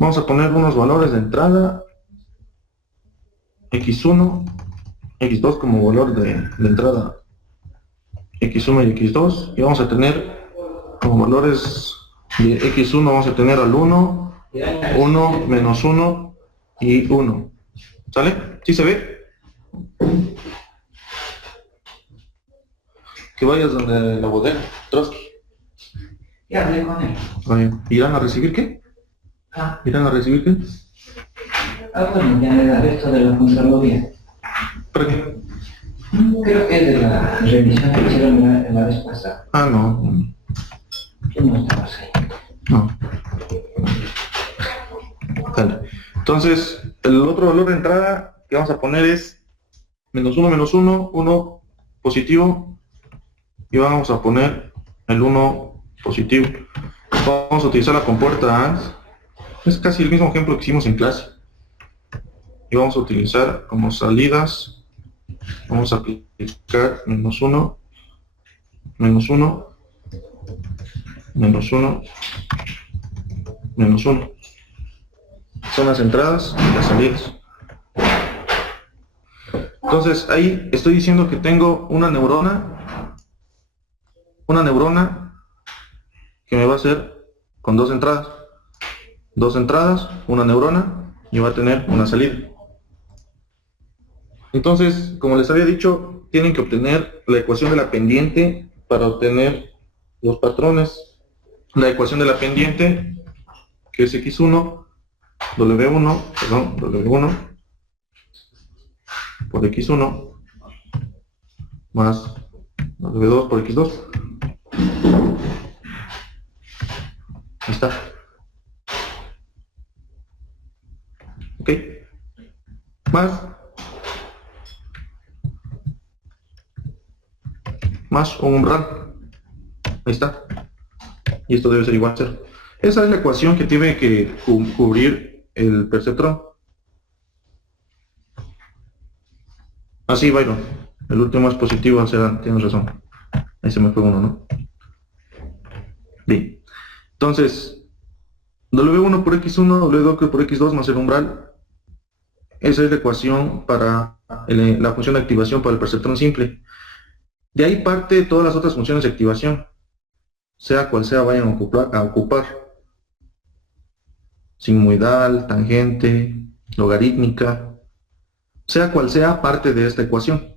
Vamos a poner unos valores de entrada, x1, x2 como valor de entrada x1 y x2, y vamos a tener como valores de x1, vamos a tener al 1, 1, menos 1 y 1. ¿Sale? ¿Sí se ve? Que vayas donde la bodega, Trotsky. Ya hablé con él. ¿Irán a recibir qué? ¿Irán a recibir qué? Bueno, ya era esto de la Contraloría. ¿Para qué? Creo que es de la revisión que hicieron la vez pasada. No. Tú no estabas ahí. No. Vale. Entonces, el otro valor de entrada que vamos a poner es menos 1, menos 1, 1 positivo, y vamos a poner el 1 positivo. Vamos a utilizar la compuerta AND. Es casi el mismo ejemplo que hicimos en clase. Y vamos a utilizar como salidas, vamos a aplicar menos 1, menos 1, menos 1, menos 1. Son las entradas y las salidas. Entonces ahí estoy diciendo que tengo una neurona que me va a hacer con dos entradas, una neurona, y va a tener una salida. Entonces, como les había dicho, tienen que obtener la ecuación de la pendiente para obtener los patrones. La ecuación de la pendiente, que es x1, W1 por x1 más W2 por x2. Ahí está. Ok. Más un umbral. Ahí está. Y esto debe ser igual a 0. Esa es la ecuación que tiene que cubrir el perceptrón. Así, Byron. El último es positivo, tienes razón. Ahí se me fue uno, ¿no? Bien. Entonces, W1 por X1, W2 por X2 más el umbral. Esa es la ecuación para la función de activación para el perceptrón simple. De ahí parte todas las otras funciones de activación, sea cual sea vayan a ocupar. Sigmoidal, tangente, logarítmica, sea cual sea parte de esta ecuación.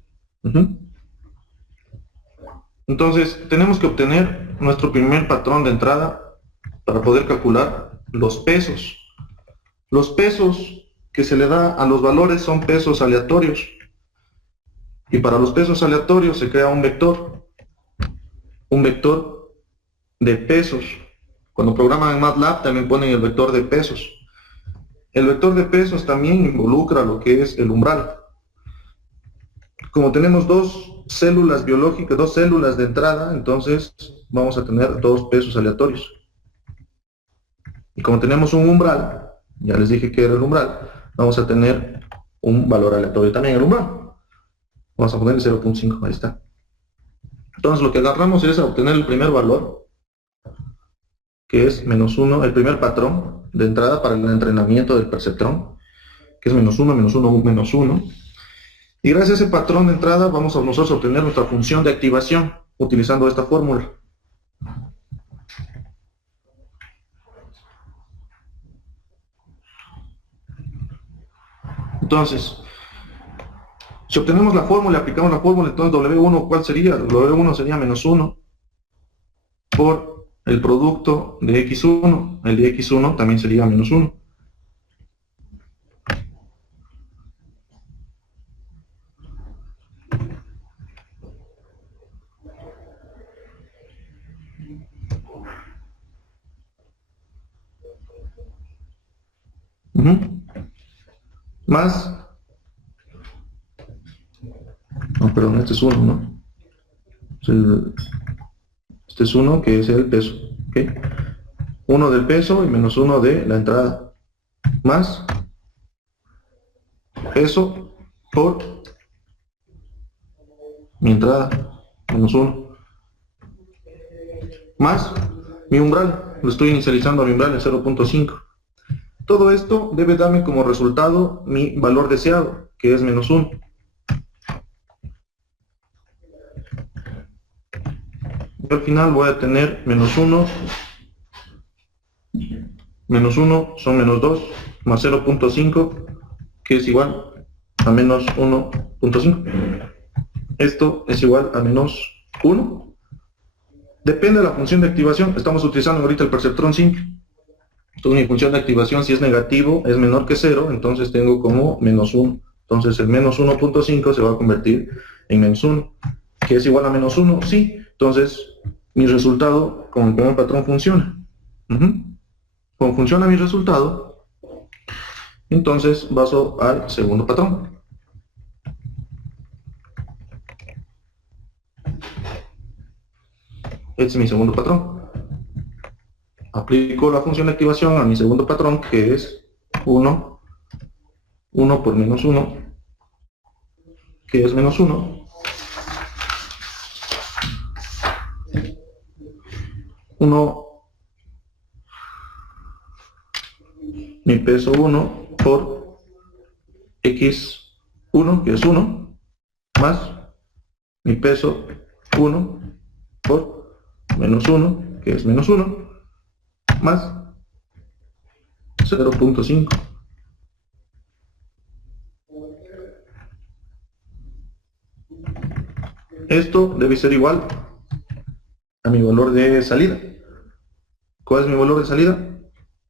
Entonces, tenemos que obtener nuestro primer patrón de entrada para poder calcular los pesos. Los pesos que se le da a los valores son pesos aleatorios. Y para los pesos aleatorios se crea un vector de pesos. Cuando programan en MATLAB también ponen el vector de pesos. El vector de pesos también involucra lo que es el umbral. Como tenemos dos células biológicas, dos células de entrada, entonces vamos a tener dos pesos aleatorios. Y como tenemos un umbral, ya les dije que era el umbral, vamos a tener un valor aleatorio también en el umbral. Vamos a ponerle 0.5, ahí está. Entonces lo que agarramos es obtener el primer valor, que es menos 1, el primer patrón de entrada para el entrenamiento del perceptrón, que es menos 1, menos 1, menos 1. Y gracias a ese patrón de entrada vamos a nosotros obtener nuestra función de activación utilizando esta fórmula. Entonces, si obtenemos la fórmula, aplicamos la fórmula, entonces W1, ¿cuál sería? W1 sería menos 1 por el producto de X1. El de X1 también sería menos 1. Más, no, perdón, este es 1, ¿no? Este es 1, que es el peso, ¿ok? 1 del peso y menos 1 de la entrada, más peso por mi entrada, menos 1, más mi umbral, lo estoy inicializando a mi umbral en 0.5. Todo esto debe darme como resultado mi valor deseado, que es menos 1. Yo al final voy a tener menos 1 son menos 2, más 0.5, que es igual a menos 1.5. Esto es igual a menos 1. Depende de la función de activación. Estamos utilizando ahorita el perceptrón sync. Entonces mi función de activación, si es negativo, es menor que 0, entonces tengo como menos 1. Entonces el menos 1.5 se va a convertir en menos 1, que es igual a menos 1, sí. Entonces mi resultado con el primer patrón funciona. Como funciona mi resultado, entonces paso al segundo patrón. Este es mi segundo patrón. Aplico la función de activación a mi segundo patrón, que es 1 por menos 1, que es menos 1. 1, mi peso 1 por x1, que es 1, más mi peso 1 por menos 1, que es menos 1, más 0.5. Esto debe ser igual a mi valor de salida. ¿Cuál es mi valor de salida?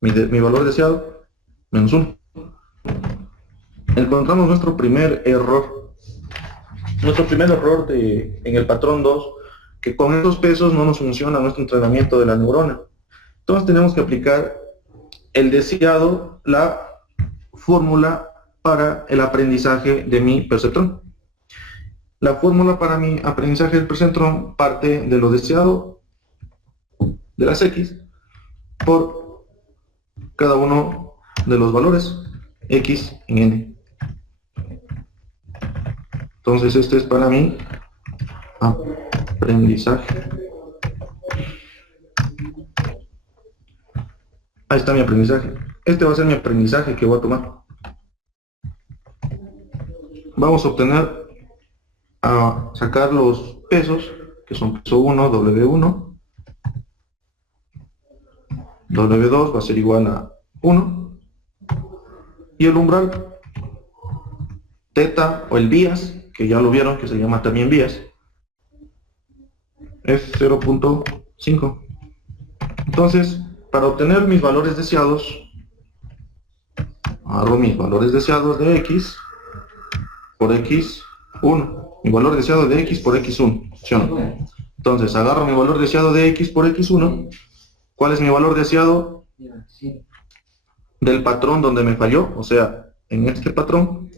Mi valor deseado, menos 1. Encontramos nuestro primer error. Nuestro primer error en el patrón 2, que con estos pesos no nos funciona nuestro entrenamiento de la neurona. Entonces tenemos que aplicar el deseado, la fórmula para el aprendizaje de mi perceptrón. La fórmula para mi aprendizaje del perceptrón parte de lo deseado de las x por cada uno de los valores x en n. Entonces este es para mi aprendizaje. Ahí está mi aprendizaje. Este va a ser mi aprendizaje que voy a tomar. Vamos a sacar los pesos, que son peso 1, W1. W2 va a ser igual a 1. Y el umbral, teta o el bias, que ya lo vieron, que se llama también bias, es 0.5. Entonces, para obtener mis valores deseados, agarro mis valores deseados de x por x1. Mi valor deseado de x por x1. ¿Sí o no? Entonces, agarro mi valor deseado de x por x1. ¿Cuál es mi valor deseado del patrón donde me falló? O sea, en este patrón.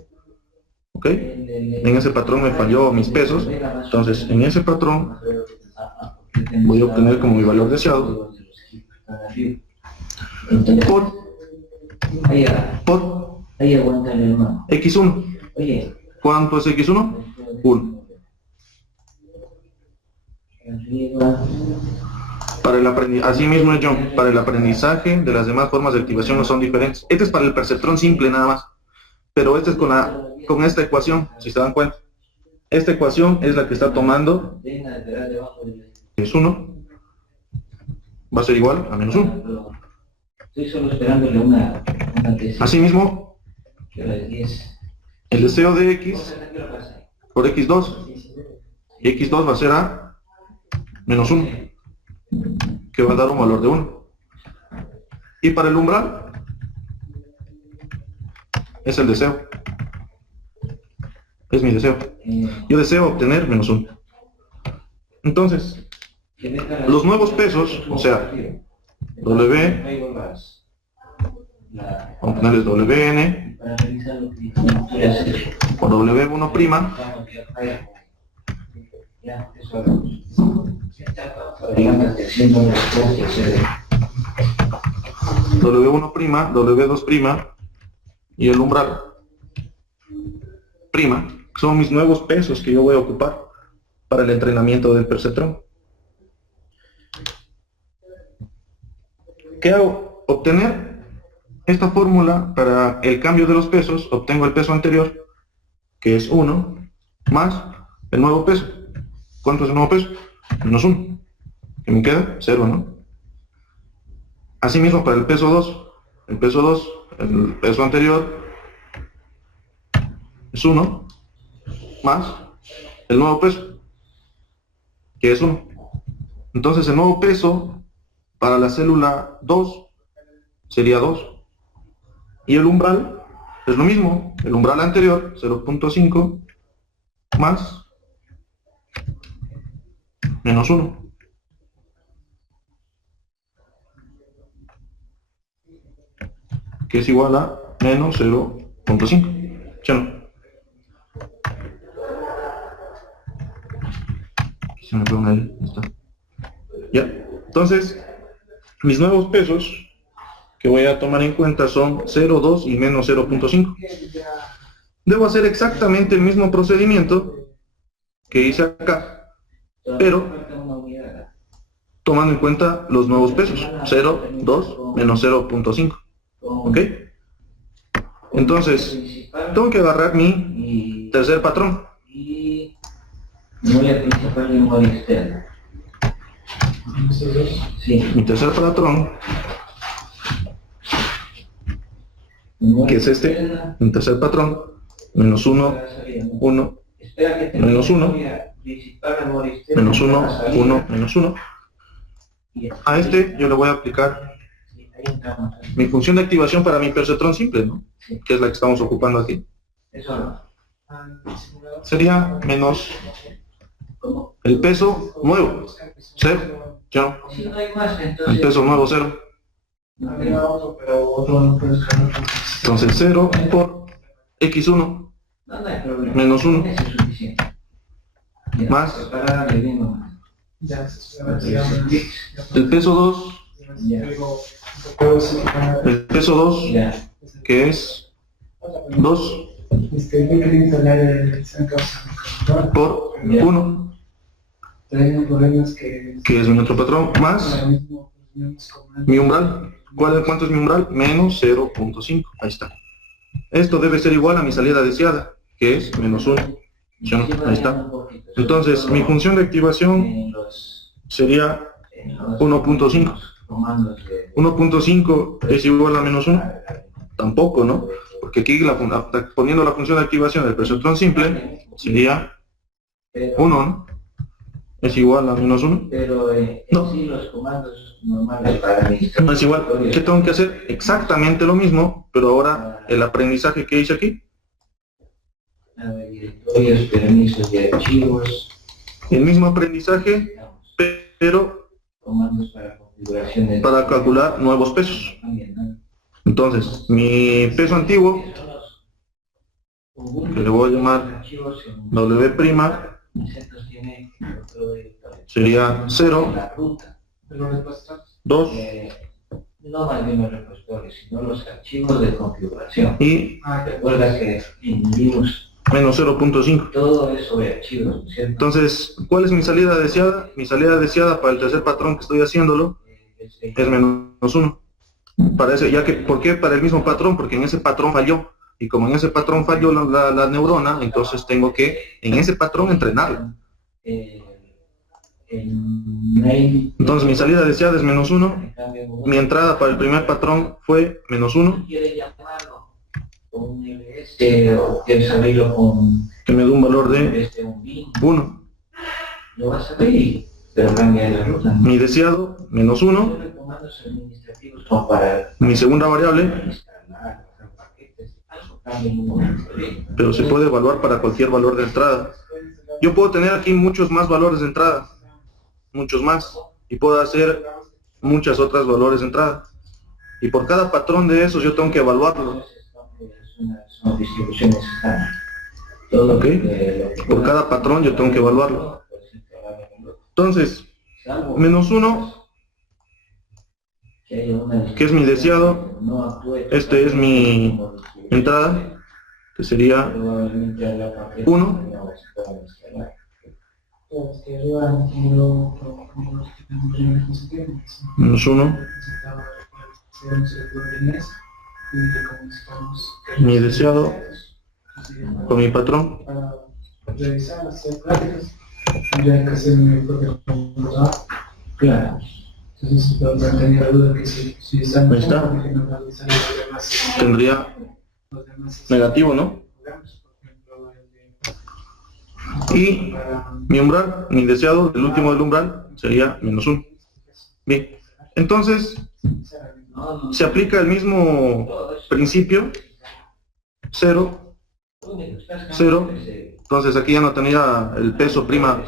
¿Ok? En ese patrón me falló mis pesos. Entonces, en ese patrón voy a obtener como mi valor deseado por x1. ¿Cuánto es x1? 1. Asimismo, John, para el aprendizaje de las demás formas de activación no son diferentes. Este es para el perceptrón simple nada más. Pero este es con esta ecuación, si se dan cuenta. Esta ecuación es la que está tomando es 1. Va a ser igual a menos 1. Estoy solo esperándole una Asimismo, el deseo de x por x2. Y x2 va a ser a menos 1, que va a dar un valor de 1. Y para el umbral, es el deseo. Es mi deseo. Yo deseo obtener menos 1. Entonces, los nuevos pesos, o sea, W, vamos a ponerles WN por W1', W1', W2' y el umbral prima, son mis nuevos pesos que yo voy a ocupar para el entrenamiento del perceptrón. ¿Qué hago? Obtener esta fórmula, para el cambio de los pesos, obtengo el peso anterior, que es 1, más el nuevo peso. ¿Cuánto es el nuevo peso? Menos 1. ¿Qué me queda? 0, ¿no? Asimismo, para el peso 2, el peso anterior es 1, más el nuevo peso, que es 1. Entonces, el nuevo peso para la célula 2 sería 2. Y el umbral es lo mismo. El umbral anterior, 0.5, más menos 1. Que es igual a menos 0.5. ¿Sí o no? Aquí se me pone ahí. Está. Ya. Entonces, mis nuevos pesos que voy a tomar en cuenta son 0, 2 y menos 0.5. Debo hacer exactamente el mismo procedimiento que hice acá, pero tomando en cuenta los nuevos pesos, 0, 2, menos 0.5. ¿Ok? Entonces, tengo que agarrar mi tercer patrón. Memoria principal y memoria externa. Sí. Mi tercer patrón, que es este, mi tercer patrón, menos 1, 1, menos 1, menos 1, 1, menos 1. A este yo le voy a aplicar mi función de activación para mi perceptrón simple, ¿no? Que es la que estamos ocupando aquí. Sería menos el peso nuevo, 0, ¿ya? El peso nuevo, 0. Entonces 0 por x1 menos 1 más el peso 2, que es 2 por 1, que es mi otro patrón, más mi umbral. ¿Cuánto es mi umbral? Menos 0.5. Ahí está. Esto debe ser igual a mi salida deseada, que es menos 1. ¿Sí? Ahí está. Entonces, mi función de activación sería 1.5. 1.5 es igual a menos 1. Tampoco, ¿no? Porque aquí poniendo la función de activación del perceptrón simple sería 1, ¿no? Es igual a menos 1. Pero no. Sí, los comandos normales para administrar. No es igual. ¿Qué tengo que hacer? Exactamente lo mismo, pero ahora el aprendizaje que hice aquí. Directorios, permisos y archivos. El mismo aprendizaje, pero comandos para configuración para calcular nuevos pesos. Entonces, mi peso antiguo, que le voy a llamar W', sería 0, 2, no más bien los repositorios, sino los archivos de configuración. Y recuerda que en Linux menos 0.5. todo es sobre archivos, ¿no es cierto? Entonces, ¿cuál es mi salida deseada? Mi salida deseada para el tercer patrón que estoy haciéndolo es menos 1. Para ese, ¿por qué para el mismo patrón? Porque en ese patrón falló. Y como en ese patrón falló la neurona, entonces tengo que en ese patrón entrenarla. Entonces mi salida deseada es menos 1. Mi entrada para el primer patrón fue menos 1. Que me da un valor de 1. Mi deseado, menos 1. Mi segunda variable. Pero se puede evaluar para cualquier valor de entrada. Yo puedo tener aquí muchos más valores de entrada. Muchos más. Y puedo hacer muchas otras valores de entrada. Y por cada patrón de esos yo tengo que evaluarlo. Son distribuciones ¿Ok? Por cada patrón yo tengo que evaluarlo. Entonces, menos 1, que es mi deseado. Este es mi entrada, que sería 1. Menos 1. mi deseado con mi patrón. Para revisar, hacer prácticas, tendría que hacer mi propio computador. Claro. Entonces, pero tenía la duda que si están Ahí está. porque no realizan los demás Tendría negativo, ¿no? programas, por ejemplo, el de- Y mi umbral, mi deseado, el último del umbral, sería -1. Bien, entonces se aplica el mismo principio, 0, 0. Entonces aquí ya no tenía el peso prima,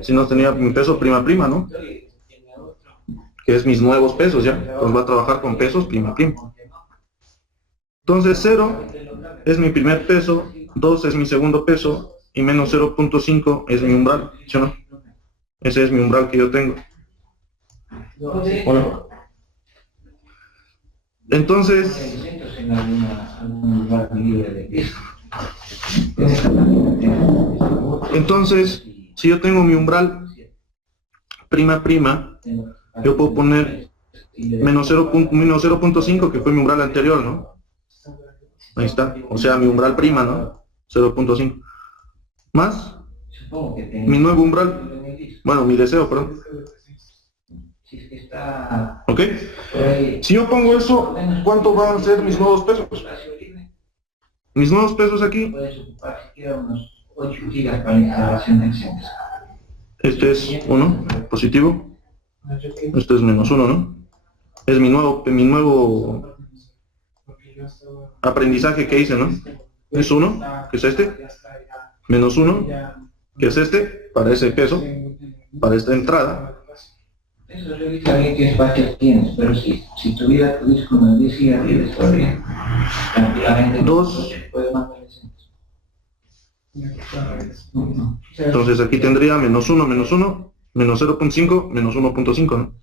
sino tenía mi peso prima prima, ¿no? Que es mis nuevos pesos ya. Entonces va a trabajar con pesos prima prima. Entonces 0 es mi primer peso, 2 es mi segundo peso y menos 0.5 es mi umbral, ¿sí o no? Ese es mi umbral que yo tengo. Bueno. Entonces, si yo tengo mi umbral prima prima, yo puedo poner menos 0.5, que fue mi umbral anterior, ¿no? Ahí está, o sea, mi umbral prima, ¿no? 0.5. Más mi nuevo umbral, bueno, mi deseo, perdón. ¿Ok? Si yo pongo eso, ¿cuánto van a ser mis nuevos pesos? Mis nuevos pesos aquí, este es 1, positivo. Esto es -1, ¿no? Es mi nuevo aprendizaje que hice, ¿no? Es 1, que es este, -1, que es este, para ese peso, para esta entrada. Eso revisa bien qué espacio tienes, pero si tuviera tu disco no decía tienes todavía. Tranquilamente 2. puede mandar licencias. Entonces aquí tendría -1, -1, menos 0.5, menos 1.5, ¿no?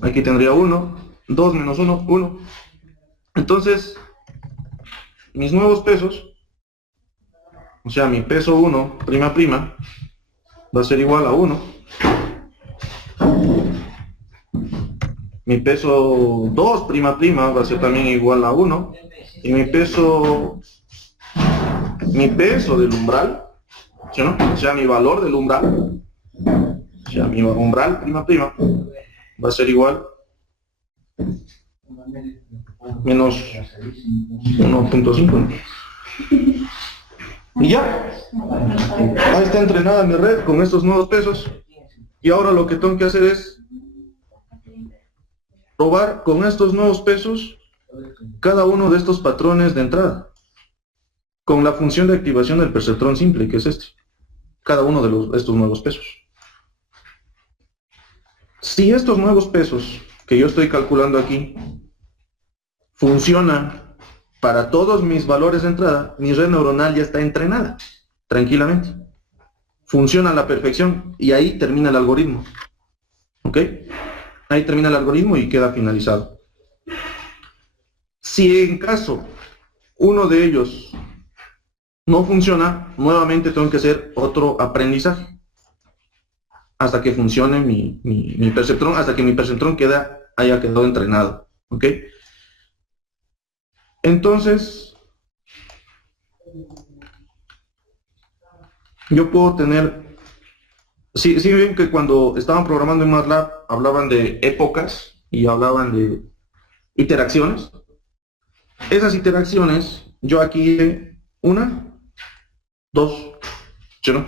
Aquí tendría 1, 2 menos 1, 1. Entonces, mis nuevos pesos, o sea, mi peso 1, prima prima, va a ser igual a 1. Mi peso 2, prima prima, va a ser también igual a 1. Y mi peso del umbral, ¿sí o no? O sea, mi valor del umbral, o sea, mi umbral prima prima, va a ser igual menos 1.5, ¿no? Y ya, ahí está entrenada mi red con estos nuevos pesos. Y ahora lo que tengo que hacer es probar con estos nuevos pesos cada uno de estos patrones de entrada, con la función de activación del perceptrón simple, que es este, cada uno de estos nuevos pesos. Si estos nuevos pesos que yo estoy calculando aquí funcionan para todos mis valores de entrada, mi red neuronal ya está entrenada, tranquilamente. Funciona a la perfección y ahí termina el algoritmo. ¿Ok? Ahí termina el algoritmo y queda finalizado. Si en caso uno de ellos no funciona, nuevamente tengo que hacer otro aprendizaje hasta que funcione mi perceptrón, hasta que mi perceptrón haya quedado entrenado. ¿Ok? Entonces, yo puedo tener, sí ven que cuando estaban programando en MATLAB hablaban de épocas y hablaban de interacciones. Esas interacciones, yo aquí una, dos, ¿sí no?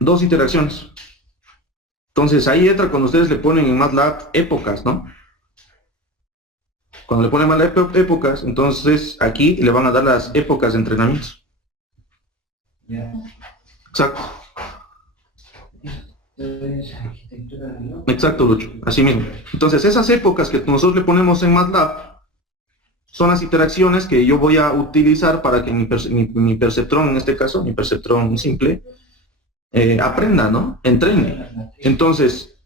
Dos interacciones. Entonces ahí entra cuando ustedes le ponen en MATLAB épocas, ¿no? Cuando le ponen MATLAB épocas, entonces aquí le van a dar las épocas de entrenamiento. Exacto. Exacto, Lucho, así mismo. Entonces esas épocas que nosotros le ponemos en MATLAB son las interacciones que yo voy a utilizar para que mi perceptrón, en este caso, mi perceptrón simple, aprenda, ¿no? Entrene. Entonces,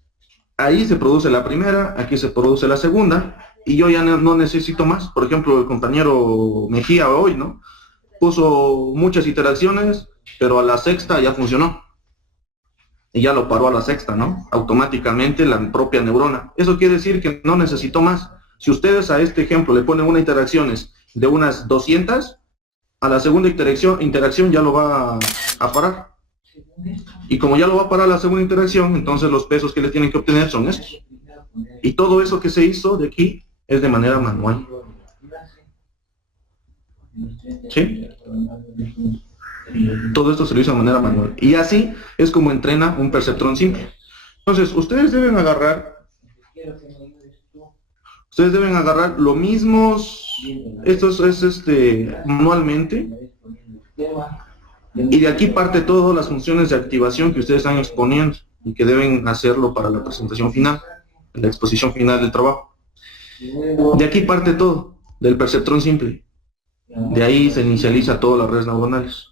ahí se produce la primera, aquí se produce la segunda, y yo ya no necesito más. Por ejemplo, el compañero Mejía hoy, ¿no? Puso muchas iteraciones, pero a la sexta ya funcionó. Y ya lo paró a la sexta, ¿no? Automáticamente la propia neurona. Eso quiere decir que no necesito más. Si ustedes a este ejemplo le ponen unas interacciones de unas 200, a la segunda interacción ya lo va a parar. Y como ya lo va a parar la segunda interacción, entonces los pesos que le tienen que obtener son estos. Y todo eso que se hizo de aquí es de manera manual. ¿Sí? Todo esto se lo hizo de manera manual. Y así es como entrena un perceptrón simple. Entonces, ustedes deben agarrar lo mismos, esto es manualmente, y de aquí parte todas las funciones de activación que ustedes están exponiendo y que deben hacerlo para la presentación final, la exposición final del trabajo. De aquí parte todo, del perceptrón simple. De ahí se inicializa todas las redes neuronales.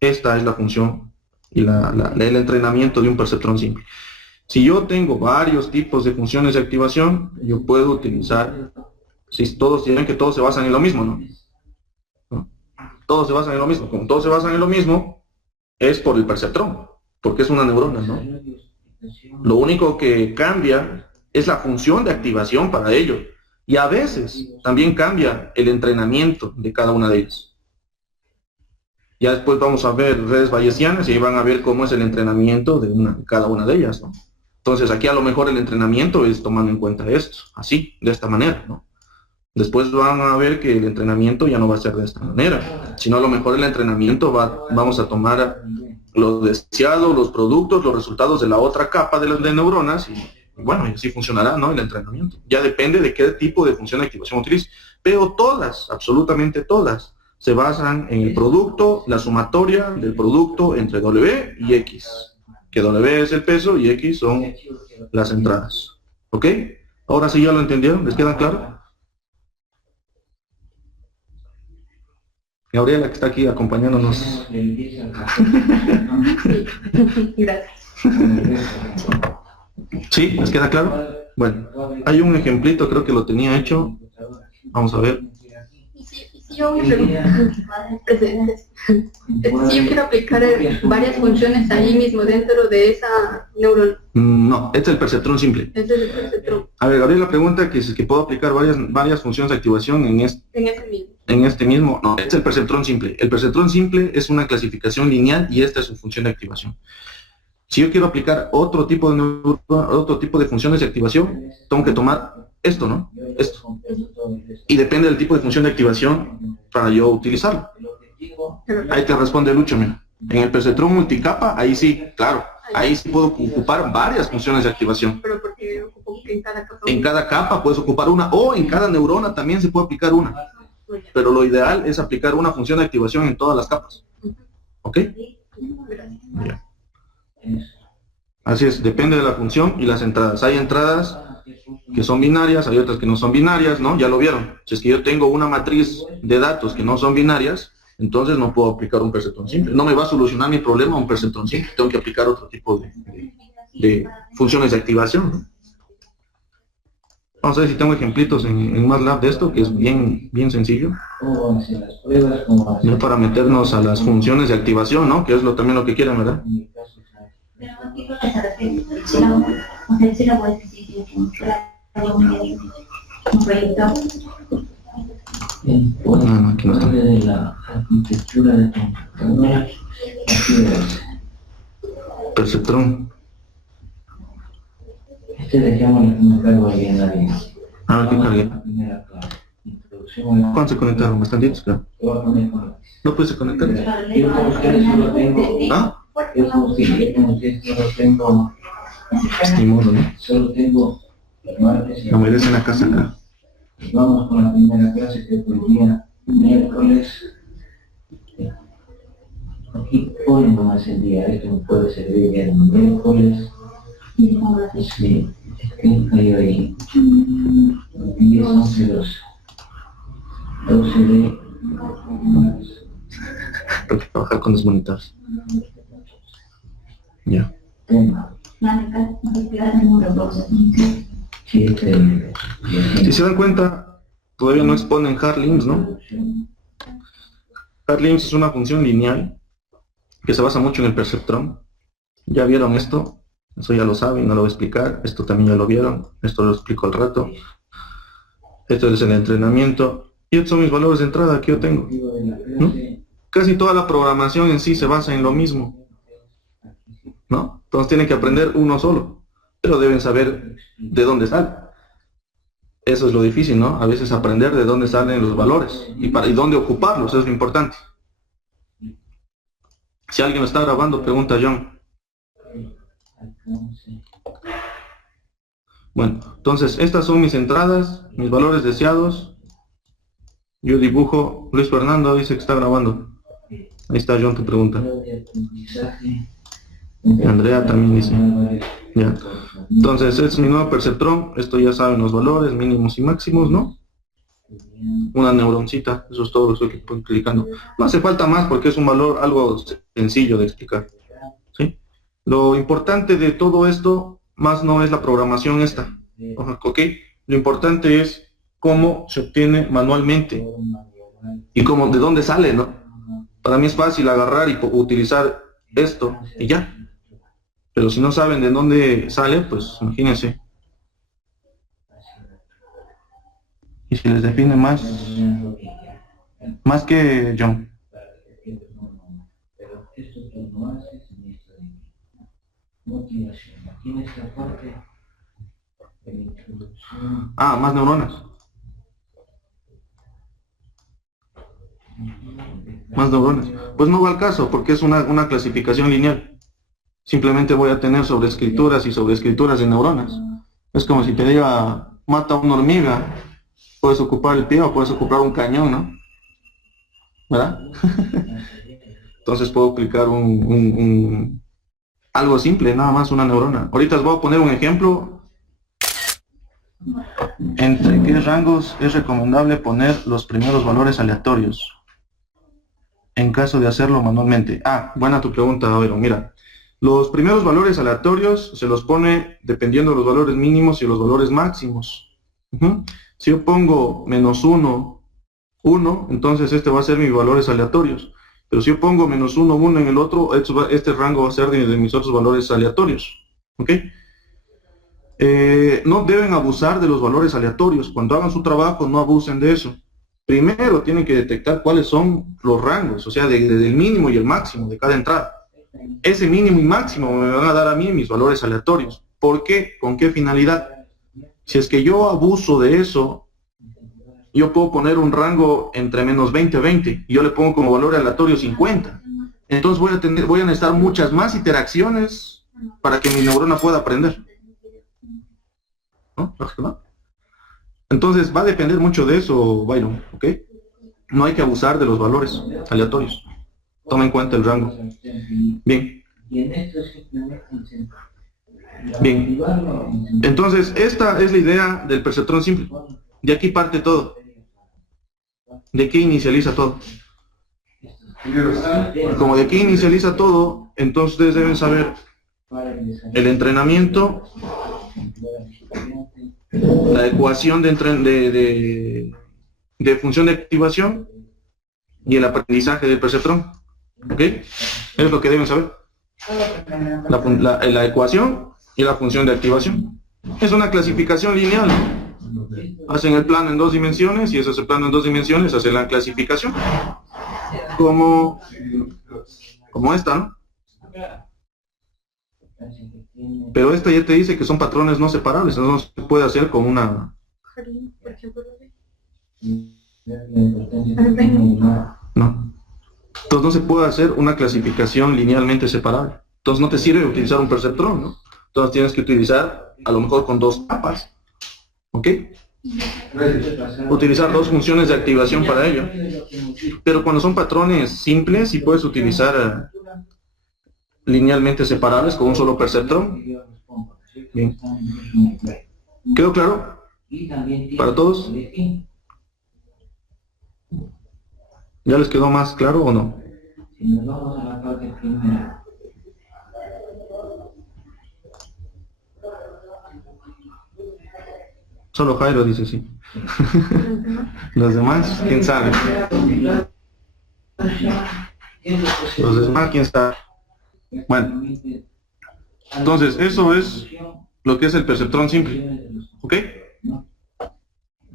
Esta es la función y el entrenamiento de un perceptrón simple. Si yo tengo varios tipos de funciones de activación, yo puedo utilizar, si todos tienen que todos se basan en lo mismo, ¿no? Todos se basan en lo mismo. Como todos se basan en lo mismo, es por el perceptrón, porque es una neurona, ¿no? Lo único que cambia es la función de activación para ello. Y a veces también cambia el entrenamiento de cada una de ellas. Ya después vamos a ver redes bayesianas y ahí van a ver cómo es el entrenamiento de cada una de ellas, ¿no? Entonces aquí a lo mejor el entrenamiento es tomando en cuenta esto, así, de esta manera, ¿no? Después van a ver que el entrenamiento ya no va a ser de esta manera, sino a lo mejor el entrenamiento vamos a tomar lo deseado, los productos, los resultados de la otra capa de neuronas y bueno, y así funcionará, ¿no? El entrenamiento. Ya depende de qué tipo de función de activación utilice. Pero todas, absolutamente todas, se basan en el producto, la sumatoria del producto entre W y X. Que W es el peso y X son las entradas. ¿Ok? Ahora sí ya lo entendieron, ¿les queda claro? Gabriela, que está aquí acompañándonos. Gracias. ¿Sí? ¿Les queda claro? Bueno, hay un ejemplito, creo que lo tenía hecho. Vamos a ver. Si yo quiero aplicar varias funciones allí mismo dentro de esa neurona. No, este es el perceptrón simple. Este es el perceptrón. A ver, Gabriela pregunta que si puedo aplicar varias funciones de activación en este mismo. No, este es el perceptrón simple. El perceptrón simple es una clasificación lineal y esta es su función de activación. Si yo quiero aplicar otro tipo de funciones de activación, tengo que tomar esto, ¿no? Esto. Y depende del tipo de función de activación para yo utilizarlo. Ahí te responde Lucho, mira. En el perceptrón multicapa, ahí sí, claro. Ahí sí puedo ocupar varias funciones de activación. Pero porque ocupo en cada capa. En cada capa puedes ocupar una, o en cada neurona también se puede aplicar una. Pero lo ideal es aplicar una función de activación en todas las capas. ¿Ok? Bien. Así es, depende de la función y las entradas. Hay entradas que son binarias, hay otras que no son binarias, ¿no? Ya lo vieron. Si es que yo tengo una matriz de datos que no son binarias, entonces no puedo aplicar un perceptrón simple. No me va a solucionar mi problema un perceptrón simple. Tengo que aplicar otro tipo de funciones de activación, ¿no? Vamos a ver si tengo ejemplitos en MATLAB de esto, que es bien sencillo. No para meternos a las funciones de activación, ¿no? Que es también lo que quieren, ¿verdad? Aquí no está. De la arquitectura de computadora, Perceptrón. dejémosle que me cargo ahí en la línea. A ver qué cargué. Primera clase. Introducción a la... ¿Cuántos se conectaron? Bastantitos, claro. Te voy a poner con la... ¿No puedes conectar? Yo como ustedes solo tengo... ¿Ah? Yo como ustedes solo tengo... Estímulo, ¿no? Solo tengo... martes y... La mayoría está en la casa acá. Vamos con la primera clase que fue el día miércoles. Aquí ponen nomás el día, esto me puede servir el miércoles. Sí, hay ahí 10, 11, 12. 12 de marzo. Tengo que trabajar con los monitores. Ya. Tema. 7. Si se dan cuenta, todavía no exponen hard-limbs, ¿no? Hard-limbs es una función lineal que se basa mucho en el perceptrón. ¿Ya vieron esto? Eso ya lo saben, no lo voy a explicar. Esto también ya lo vieron. Esto lo explico al rato. Esto es el entrenamiento. Y estos son mis valores de entrada que yo tengo, ¿no? Casi toda la programación en sí se basa en lo mismo, ¿no? Entonces tienen que aprender uno solo, pero deben saber de dónde sale. Eso es lo difícil, ¿no? A veces aprender de dónde salen los valores y dónde ocuparlos, eso es lo importante. Si alguien lo está grabando, pregunta John. Bueno, entonces estas son mis entradas, mis valores deseados. Yo dibujo. Luis Fernando dice que está grabando. Ahí está John, tu pregunta. Andrea también dice. Ya. Entonces, es mi nuevo perceptrón. Esto ya saben los valores mínimos y máximos, ¿no? Una neuroncita. Eso es todo lo que estoy clicando. No hace falta más porque es un valor algo sencillo de explicar, ¿sí? Lo importante de todo esto, más no es la programación esta, ¿ok? Lo importante es cómo se obtiene manualmente y cómo, de dónde sale, ¿no? Para mí es fácil agarrar y utilizar esto y ya. Pero si no saben de dónde sale, pues imagínense. Y si les define más que John. Ah, más neuronas. Más neuronas. Pues no va al caso porque es una clasificación lineal. Simplemente voy a tener sobreescrituras y sobreescrituras de neuronas. Es como si te diga, mata a una hormiga. Puedes ocupar el pie o puedes ocupar un cañón, ¿no? ¿Verdad? Entonces puedo aplicar algo simple, nada más una neurona. Ahorita os voy a poner un ejemplo. ¿Entre qué rangos es recomendable poner los primeros valores aleatorios? En caso de hacerlo manualmente. Ah, buena tu pregunta, Aero. Mira, los primeros valores aleatorios se los pone dependiendo de los valores mínimos y los valores máximos. Si yo pongo -1, 1, entonces este va a ser mis valores aleatorios. Pero si yo pongo -1, 1 en el otro, este rango va a ser de mis otros valores aleatorios. ¿Ok? No deben abusar de los valores aleatorios. Cuando hagan su trabajo, no abusen de eso. Primero tienen que detectar cuáles son los rangos, o sea, del mínimo y el máximo de cada entrada. Ese mínimo y máximo me van a dar a mí mis valores aleatorios. ¿Por qué? ¿Con qué finalidad? Si es que yo abuso de eso, yo puedo poner un rango entre -20 a 20 y yo le pongo como valor aleatorio 50. Entonces voy a necesitar muchas más interacciones para que mi neurona pueda aprender. ¿No? Entonces va a depender mucho de eso, Byron, ¿ok? No hay que abusar de los valores aleatorios. Toma en cuenta el rango. Bien. Bien. Entonces, esta es la idea del perceptrón simple. De aquí parte todo. ¿De qué inicializa todo? Como de aquí inicializa todo, entonces ustedes deben saber el entrenamiento, la ecuación de función de activación y el aprendizaje del perceptrón. ¿Ok? Es lo que deben saber. La ecuación y la función de activación. Es una clasificación lineal. Hacen el plano en 2 dimensiones y eso es el plano en 2 dimensiones, hacen la clasificación. Como esta, ¿no? Pero esta ya te dice que son patrones no separables, no se puede hacer con una... No. Entonces no se puede hacer una clasificación linealmente separable. Entonces no te sirve utilizar un perceptrón, ¿no? Entonces tienes que utilizar a lo mejor con 2 capas. ¿Ok? Utilizar 2 funciones de activación para ello. Pero cuando son patrones simples, sí puedes utilizar linealmente separables con un solo perceptrón. Bien. ¿Quedó claro? ¿Para todos? ¿Ya les quedó más claro o no? Solo Jairo dice sí. Los demás, quién sabe. Los demás, quién sabe. Bueno, entonces eso es lo que es el perceptrón simple. ¿Ok?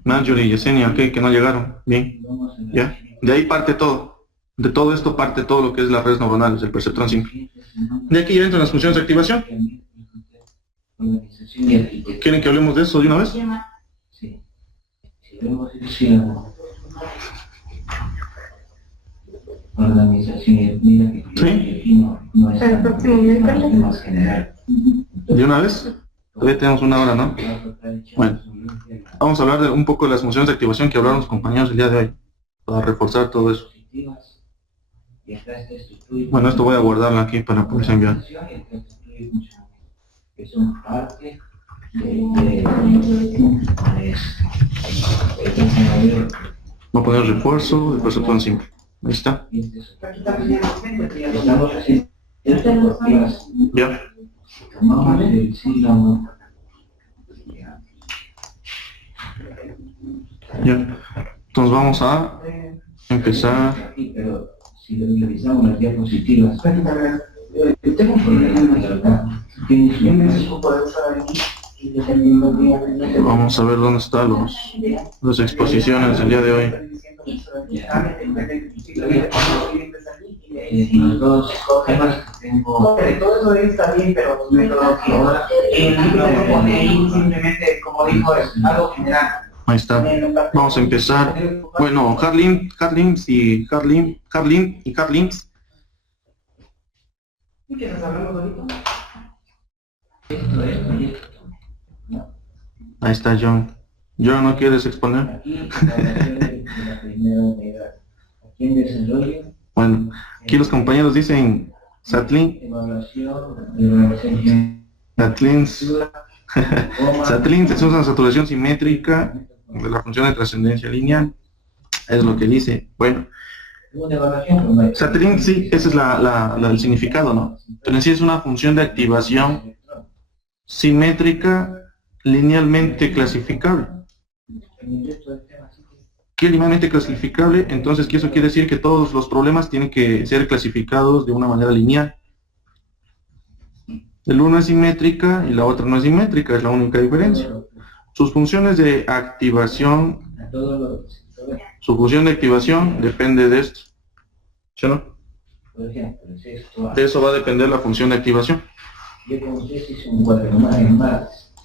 Marjorie y Yesenia, ok, que no llegaron. Bien, ya. De ahí parte todo. De todo esto parte todo lo que es las redes neuronales, el perceptrón simple. De aquí ya entran las funciones de activación. ¿Quieren que hablemos de eso de una vez? Sí. Si vemos el sílabo, organización, mira que Sí. no es El próximo miércoles. más general. ¿De una vez? Todavía tenemos una hora, ¿no? Bueno, vamos a hablar de un poco de las funciones de activación que hablaron los compañeros el día de hoy, para reforzar todo eso. Bueno, esto voy a guardarlo aquí para poderse enviar. Que son parte Voy a poner refuerzo de perceptrón simple. Ahí está. Estamos haciendo Ya. tomamos el sílabo. Ya. Entonces vamos a empezar. Aquí, pero si revisamos las diapositivas, tengo un problema. Vamos a ver dónde están las exposiciones del día de hoy. Los dos temas que tengo. Todo eso está bien, pero metodología. El libro me pone ahí simplemente, como dijo, es algo general. Ahí está. Vamos a empezar. Bueno, Harlin y Harlins. ¿Y qué estás hablando ahorita? Ahí está John. John, ¿no quieres exponer? Aquí, la primera unidad. Aquí en desarrollo. Bueno, aquí los compañeros dicen Satlin, Satlins. Satlins es una saturación simétrica de la función de trascendencia lineal. Es lo que dice. Bueno, Satlin sí, ese es el significado, ¿no? Pero en sí es una función de activación simétrica linealmente clasificable. ¿Qué linealmente clasificable? Entonces, ¿qué eso quiere decir? Que todos los problemas tienen que ser clasificados de una manera lineal. El uno es simétrica y la otra no es simétrica, es la única diferencia. Sus funciones de activación, su función de activación depende de esto. ¿Sí o no? De eso va a depender la función de activación.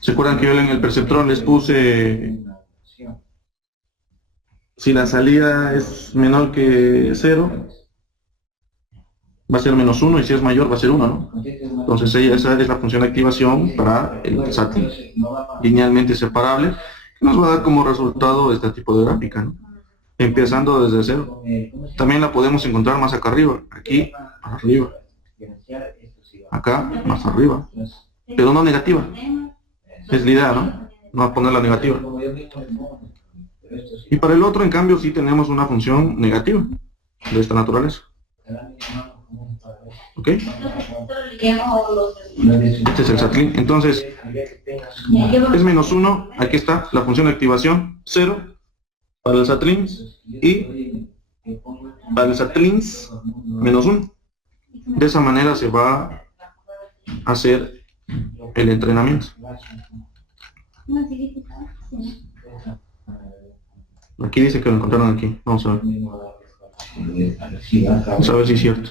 ¿Se acuerdan que yo en el perceptrón les puse si la salida es menor que 0, va a ser -1 y si es mayor va a ser 1, ¿no? Entonces esa es la función de activación para el Satlin linealmente separable, que nos va a dar como resultado este tipo de gráfica, ¿no? Empezando desde 0. También la podemos encontrar más acá arriba, aquí, más arriba, acá, más arriba, pero no negativa. Es la idea, ¿no? No a poner la negativa. Y para el otro, en cambio, sí tenemos una función negativa de esta naturaleza. ¿Ok? Este es el Satlin. Entonces, es -1. Aquí está la función de activación 0 para el Satlin y para el Satlins -1. De esa manera se va a hacer el entrenamiento. Aquí dice que lo encontraron aquí. Vamos a ver. Vamos a ver si es cierto.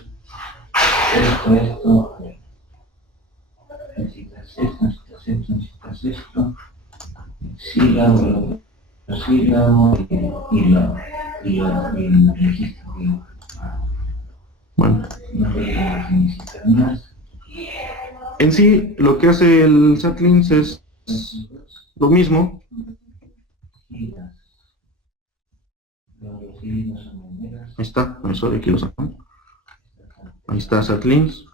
Bueno. En sí, lo que hace el Satlins es lo mismo. Ahí está, eso de aquí lo sacamos. Ahí está Satlins.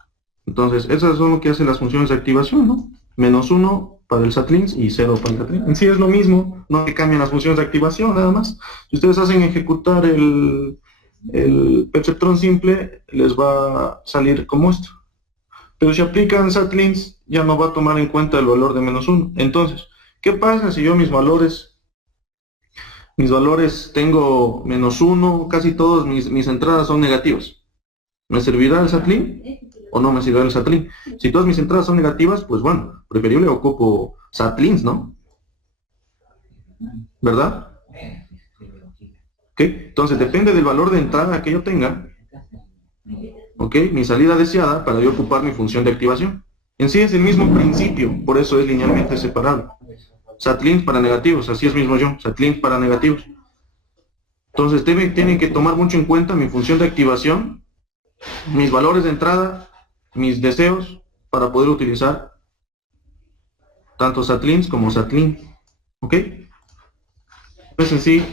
Entonces, esas son lo que hace las funciones de activación, ¿no? -1 para el Satlins y 0 para el Satlin. En sí es lo mismo, no que cambian las funciones de activación, nada más. Si ustedes hacen ejecutar el perceptrón simple, les va a salir como esto. Pero si aplican Satlins, ya no va a tomar en cuenta el valor de -1. Entonces, ¿qué pasa si yo mis valores tengo -1, casi todos mis entradas son negativas? ¿Me servirá el Satlin o no me servirá el Satlin? Si todas mis entradas son negativas, pues bueno, preferible ocupo Satlins, ¿no? ¿Verdad? ¿Ok? Entonces depende del valor de entrada que yo tenga, ¿ok? Mi salida deseada para yo ocupar mi función de activación. En sí es el mismo principio, por eso es linealmente separable. SATLINK para negativos, así es mismo yo, SATLINK para negativos. Entonces tienen que tomar mucho en cuenta mi función de activación, mis valores de entrada, mis deseos, para poder utilizar tanto SATLINKs como SATLINK. ¿Ok? Pues en sí,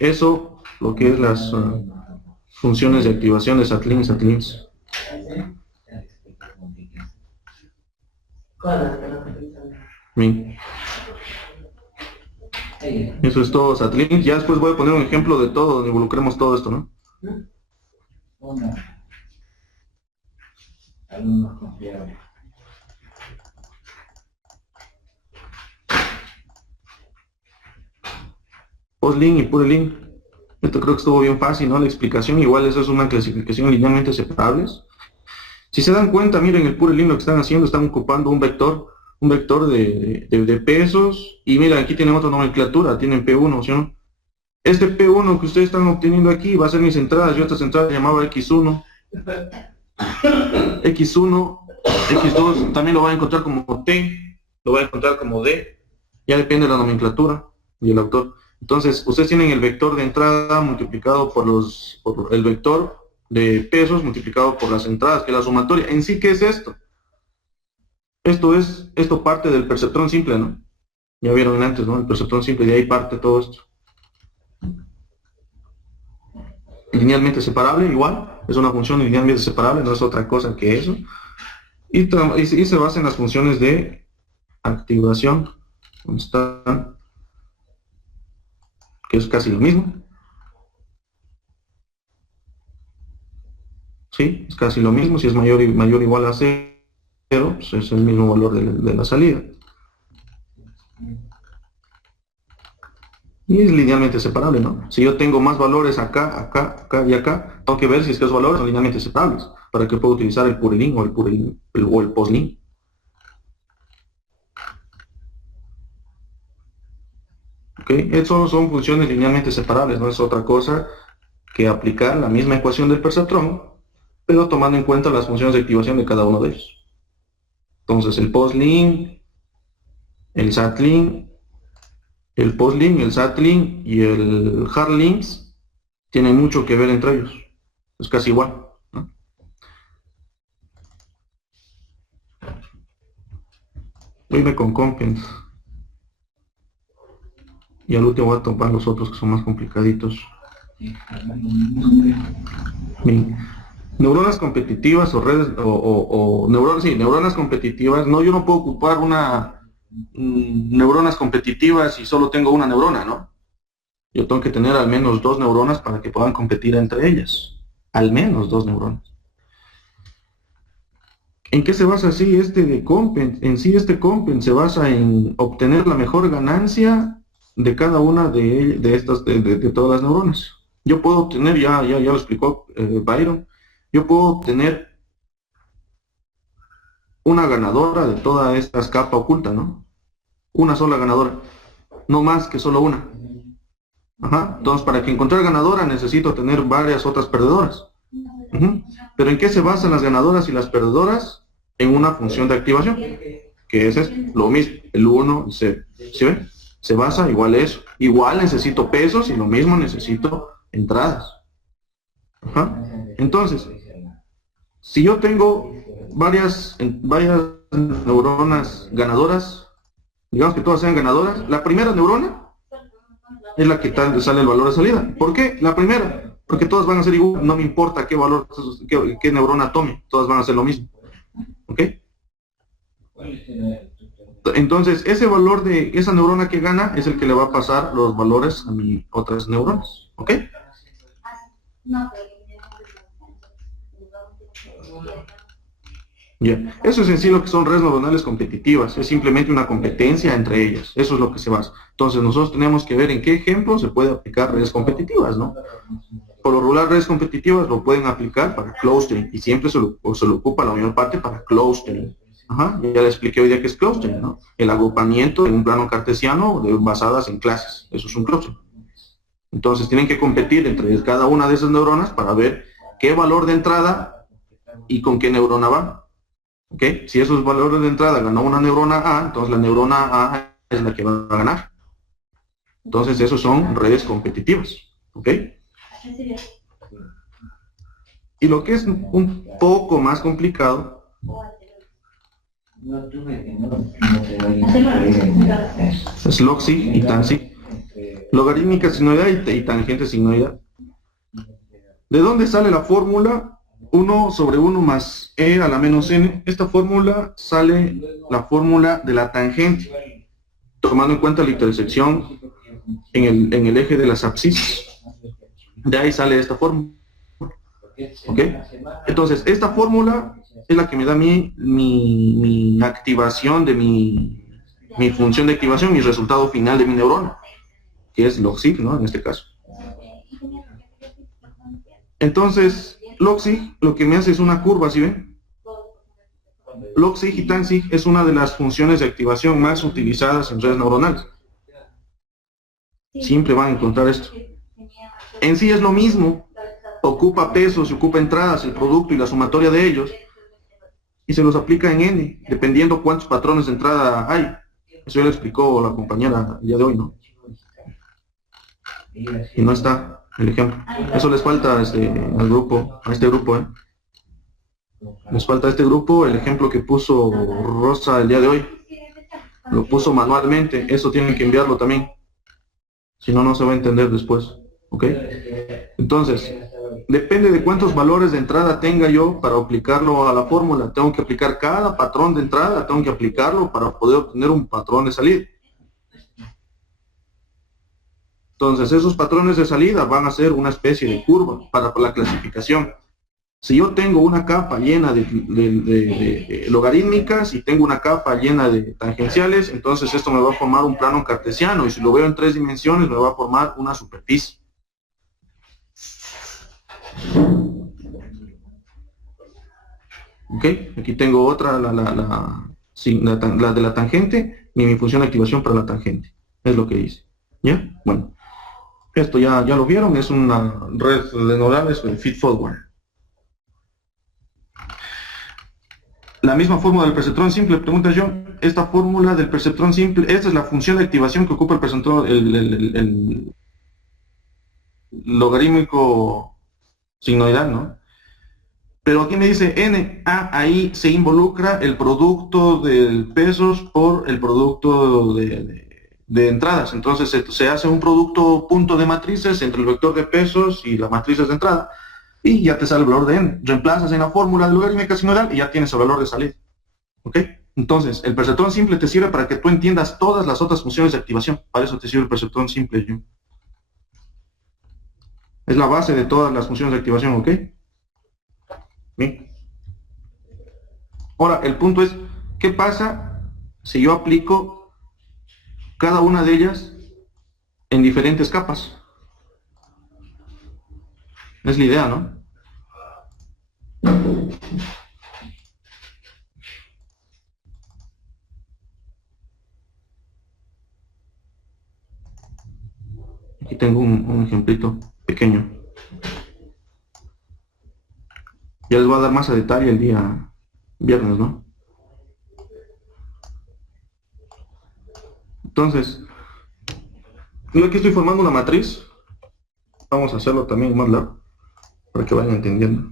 eso, lo que es las funciones de activación de SATLINK, SATLINKs. Bien. Eso es todo, SATLINK. Ya después voy a poner un ejemplo de todo, donde involucremos todo esto, ¿no? Alumnos confiables. PostLink y PureLink. Esto creo que estuvo bien fácil, ¿no? La explicación, igual eso es una clasificación linealmente separables. Si se dan cuenta, miren el PureLink lo que están haciendo, están ocupando un vector de pesos, y miren, aquí tienen otra nomenclatura, tienen P1, ¿sí o no? Este P1 que ustedes están obteniendo aquí va a ser mis entradas, yo estas entradas llamaba X1, X1, X2, también lo va a encontrar como T, lo va a encontrar como D, ya depende de la nomenclatura y el autor. Entonces, ustedes tienen el vector de entrada multiplicado por el vector de pesos multiplicado por las entradas, que es la sumatoria. En sí, ¿qué es esto? Esto parte del perceptrón simple, ¿no? Ya vieron antes, ¿no? El perceptrón simple, de ahí parte todo esto. Linealmente separable, igual, es una función linealmente separable, no es otra cosa que eso. Y se basa en las funciones de activación, donde están, que es casi lo mismo. Sí, es casi lo mismo, si es mayor o igual a 0, pues es el mismo valor de la salida. Y es linealmente separable, ¿no? Si yo tengo más valores acá, acá, acá y acá, tengo que ver si es que esos valores son linealmente separables, para que pueda utilizar el PureLink o el PostLink. ¿Ok? Eso son funciones linealmente separables, no es otra cosa que aplicar la misma ecuación del perceptrón, pero tomando en cuenta las funciones de activación de cada uno de ellos. Entonces el PostLink, el SATLink, el PostLink, el SATLink y el HARDLinks tienen mucho que ver entre ellos. Es casi igual, ¿no? Voy con Compens. Y al último voy a tomar los otros que son más complicaditos. Bien. Neuronas competitivas o redes neuronas competitivas. No, yo no puedo ocupar neuronas competitivas y solo tengo una neurona, ¿no? Yo tengo que tener al menos 2 neuronas para que puedan competir entre ellas. Al menos 2 neuronas. ¿En qué se basa así este de Compens? En sí este Compens se basa en obtener la mejor ganancia de cada una de todas las neuronas. Yo puedo obtener, ya lo explicó Byron, yo puedo obtener una ganadora de toda esta capa oculta, ¿no? Una sola ganadora, no más que solo una. Ajá. Entonces, para que encontrar ganadora necesito tener varias otras perdedoras. Pero ¿en qué se basan las ganadoras y las perdedoras? En una función de activación, que es lo mismo, el 1, ¿sí ven? Se basa igual a eso. Igual necesito pesos y lo mismo necesito entradas. Ajá. Entonces, si yo tengo varias neuronas ganadoras, digamos que todas sean ganadoras, la primera neurona es la que sale el valor de salida. ¿Por qué? La primera, porque todas van a ser igual, no me importa qué valor, qué neurona tome, todas van a ser lo mismo. ¿Ok? Entonces, ese valor de esa neurona que gana es el que le va a pasar los valores a mis otras neuronas. ¿Ok? Ya. Eso es en sí lo que son redes neuronales competitivas. Es simplemente una competencia entre ellas. Eso es lo que se basa. Entonces, nosotros tenemos que ver en qué ejemplo se puede aplicar redes competitivas, ¿no? Por lo regular, redes competitivas lo pueden aplicar para clustering y siempre se lo ocupa la mayor parte para clustering. Ajá, ya le expliqué hoy día que es clustering, ¿no? El agrupamiento en un plano cartesiano basadas en clases. Eso es un clustering. Entonces tienen que competir entre cada una de esas neuronas para ver qué valor de entrada y con qué neurona va. ¿Ok? Si esos valores de entrada ganó una neurona A, entonces la neurona A es la que va a ganar. Entonces esos son redes competitivas. ¿Ok? Y lo que es un poco más complicado es log-sig y tang-sig. Logarítmica signoidal y tangente signoidal. ¿De dónde sale la fórmula? 1 sobre 1 más e a la menos n. Esta fórmula sale la fórmula de la tangente, tomando en cuenta la intersección en el eje de las abscisas. De ahí sale esta fórmula. ¿Ok? Entonces, esta fórmula es la que me da mi activación de mi función de activación, mi resultado final de mi neurona, que es log-sig, ¿no? En este caso. Entonces, log-sig lo que me hace es una curva, ¿sí ven? Log-sig y tang-sig es una de las funciones de activación más utilizadas en redes neuronales. Siempre van a encontrar esto. En sí es lo mismo. Ocupa pesos, ocupa entradas, el producto y la sumatoria de ellos. Y se los aplica en n, dependiendo cuántos patrones de entrada hay. Eso ya lo explicó la compañera el día de hoy, ¿no? Y no está el ejemplo. Eso les falta al grupo, a este grupo, ¿eh? Les falta a este grupo el ejemplo que puso Rosa el día de hoy. Lo puso manualmente, eso tienen que enviarlo también. Si no, no se va a entender después. ¿Ok? Entonces, depende de cuántos valores de entrada tenga yo para aplicarlo a la fórmula. Tengo que aplicar cada patrón de entrada, tengo que aplicarlo para poder obtener un patrón de salida. Entonces, esos patrones de salida van a ser una especie de curva para la clasificación. Si yo tengo una capa llena de logarítmicas y tengo una capa llena de tangenciales, entonces esto me va a formar un plano cartesiano, y si lo veo en 3 dimensiones me va a formar una superficie. Ok, aquí tengo otra, la de la tangente y mi función de activación para la tangente. Es lo que hice. ¿Ya? Bueno. Esto ya lo vieron, es una red de neurales con feed-forward. La misma fórmula del perceptrón simple, pregunta yo, esta fórmula del perceptrón simple, esta es la función de activación que ocupa el perceptrón, el logarítmico signoidal, ¿no? Pero aquí me dice n, ahí se involucra el producto de pesos por el producto de entradas. Entonces se hace un producto punto de matrices entre el vector de pesos y las matrices de entrada, y ya te sale el valor de n. Reemplazas en la fórmula de logarítmica signoidal y ya tienes el valor de salida. ¿Ok? Entonces, el perceptrón simple te sirve para que tú entiendas todas las otras funciones de activación. Para eso te sirve el perceptrón simple, yo. Es la base de todas las funciones de activación, ¿ok? Bien. Ahora, el punto es, ¿qué pasa si yo aplico cada una de ellas en diferentes capas? Es la idea, ¿no? Aquí tengo un ejemplito pequeño. Ya les voy a dar más a detalle el día viernes, ¿no? Entonces, yo aquí estoy formando una matriz. Vamos a hacerlo también en MATLAB para que vayan entendiendo.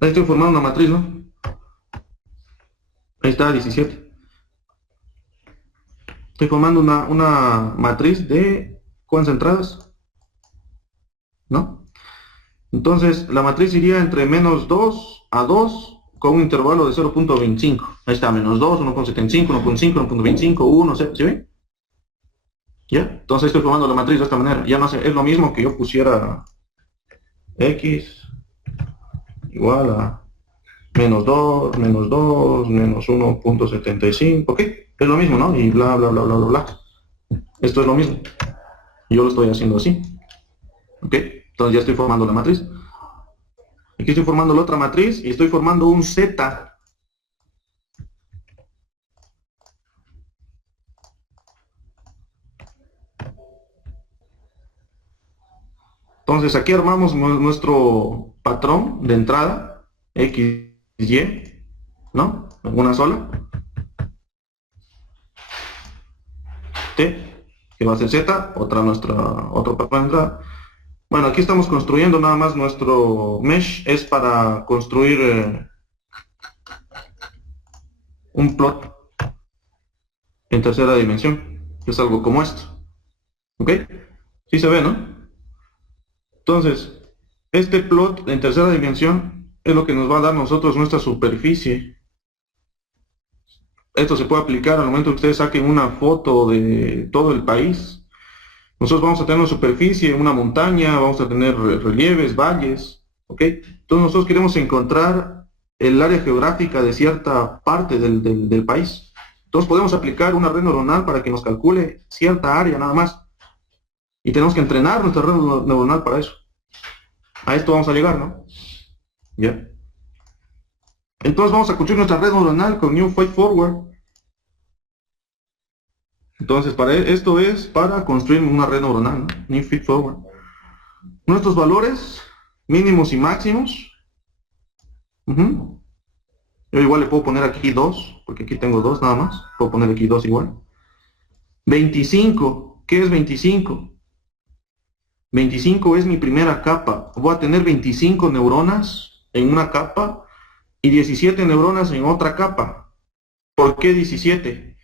Ahí estoy formando una matriz, ¿no? Ahí está, 17. Estoy formando una matriz de ¿cuántas entradas? ¿No? Entonces, la matriz iría entre menos 2 a 2 con un intervalo de 0.25. Ahí está, menos 2, 1.75, 1.5, 1.25, 1, ¿sí ven? ¿Ya? Entonces estoy formando la matriz de esta manera. Ya no sé, es lo mismo que yo pusiera x igual a menos 2, menos 2, menos 1.75, ¿ok? Es lo mismo, ¿no? Y bla, bla, bla, bla, bla, bla. Esto es lo mismo. Yo lo estoy haciendo así. ¿Ok? Entonces ya estoy formando la matriz. Aquí estoy formando la otra matriz y estoy formando un Z. Entonces aquí armamos nuestro patrón de entrada, X, Y, ¿no? Una sola. T, que va a ser Z, otro patrón de entrada. Bueno, aquí estamos construyendo nada más nuestro mesh, es para construir un plot en tercera dimensión, que es algo como esto. ¿Ok? Sí se ve, ¿no? Entonces, este plot en tercera dimensión es lo que nos va a dar a nosotros nuestra superficie. Esto se puede aplicar al momento que ustedes saquen una foto de todo el país. Nosotros vamos a tener una superficie, una montaña, vamos a tener relieves, valles, ¿ok? Entonces nosotros queremos encontrar el área geográfica de cierta parte del país. Entonces podemos aplicar una red neuronal para que nos calcule cierta área nada más. Y tenemos que entrenar nuestra red neuronal para eso. A esto vamos a llegar, ¿no? ¿Ya? Entonces vamos a construir nuestra red neuronal con New Feed Forward. Entonces, esto es para construir una red neuronal, ¿no? New Feed Forward. Nuestros valores mínimos y máximos. Yo igual le puedo poner aquí 2, porque aquí tengo 2 nada más. Puedo poner aquí 2 igual. 25. ¿Qué es 25? 25 es mi primera capa. Voy a tener 25 neuronas en una capa y 17 neuronas en otra capa. ¿Por qué 17?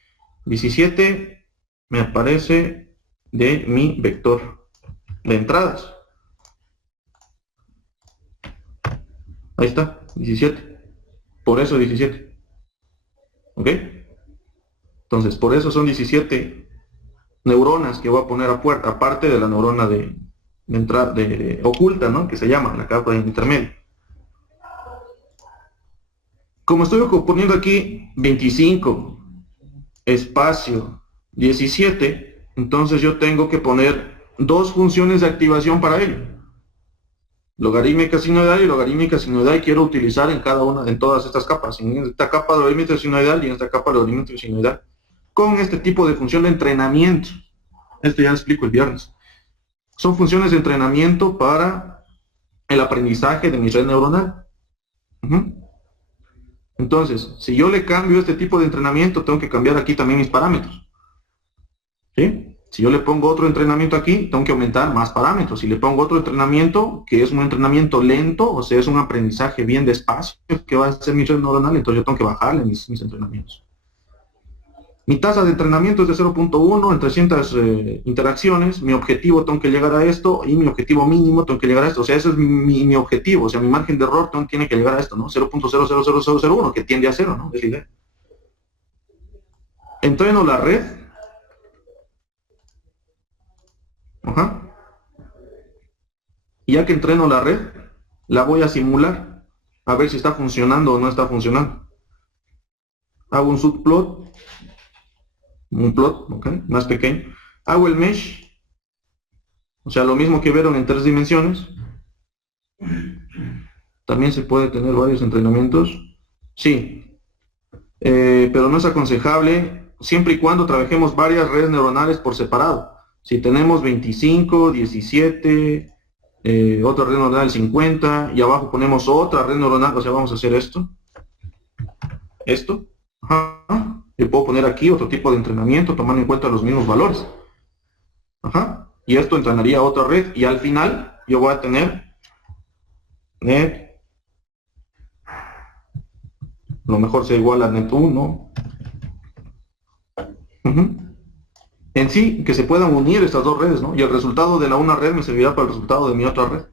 17 me aparece de mi vector de entradas. Ahí está, 17. Por eso 17. ¿Ok? Entonces, por eso son 17 neuronas que voy a poner aparte de la neurona de entrada oculta, ¿no? Que se llama la capa intermedia. Como estoy poniendo aquí 25 espacio 17, entonces yo tengo que poner dos funciones de activación para ello. Logarítmica sinoidal y logarítmica sinoidal quiero utilizar en todas estas capas, en esta capa de logarítmica sinoidal y en esta capa de logarítmica sinoidal, con este tipo de función de entrenamiento. Esto ya lo explico el viernes. Son funciones de entrenamiento para el aprendizaje de mi red neuronal. Entonces, si yo le cambio este tipo de entrenamiento, tengo que cambiar aquí también mis parámetros. ¿Sí? Si yo le pongo otro entrenamiento aquí, tengo que aumentar más parámetros. Si le pongo otro entrenamiento, que es un entrenamiento lento, o sea, es un aprendizaje bien despacio, que va a ser mi red neuronal, entonces yo tengo que bajarle mis entrenamientos. Mi tasa de entrenamiento es de 0.1 en 300 interacciones. Mi objetivo tengo que llegar a esto y mi objetivo mínimo tengo que llegar a esto. O sea, ese es mi objetivo. O sea, mi margen de error tiene que llegar a esto, ¿no? 0.000001, que tiende a 0, ¿no? Es la idea. Entreno la red. Y ya que entreno la red, la voy a simular. A ver si está funcionando o no está funcionando. Hago un subplot. Un plot, ¿ok? Más pequeño. Hago el mesh, o sea, lo mismo que vieron en 3 dimensiones. También se puede tener varios entrenamientos. Sí, pero no es aconsejable siempre y cuando trabajemos varias redes neuronales por separado. Si tenemos 25, 17, otra red neuronal 50, y abajo ponemos otra red neuronal, o sea, vamos a hacer esto. Yo puedo poner aquí otro tipo de entrenamiento tomando en cuenta los mismos valores. Y esto entrenaría otra red y al final yo voy a tener net, lo mejor sea igual a net 1. En sí, que se puedan unir estas dos redes, ¿no? Y el resultado de la una red me servirá para el resultado de mi otra red.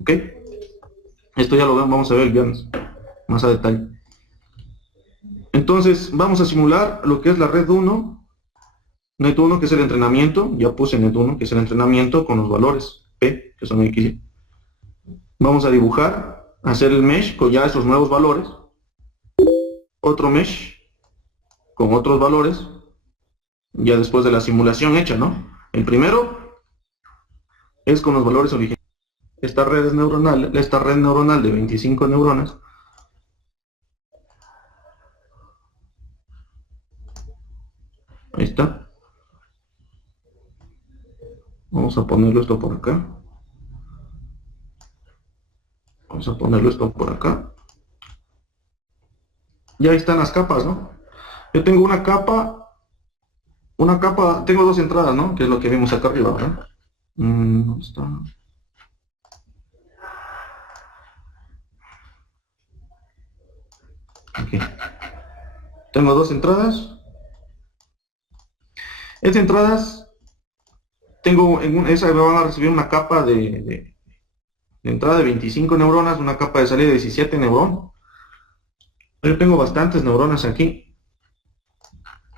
¿Ok? Esto ya lo vamos a ver el viernes, más a detalle. Entonces, vamos a simular lo que es la red 1, net 1, que es el entrenamiento, ya puse net 1, que es el entrenamiento con los valores P, que son X, Y. Vamos a dibujar, hacer el mesh con ya esos nuevos valores, otro mesh con otros valores, ya después de la simulación hecha, ¿no? El primero es con los valores originales. Esta red neuronal de 25 neuronas, ahí está. Vamos a ponerlo esto por acá. Vamos a ponerlo esto por acá. Y ahí están las capas, ¿no? Yo tengo una capa, tengo dos entradas, ¿no? Que es lo que vimos acá arriba, ¿verdad? ¿Dónde está? Aquí. Tengo dos entradas. Estas entradas, tengo en esa van a recibir una capa de entrada de 25 neuronas, una capa de salida de 17 neuronas. Yo tengo bastantes neuronas aquí.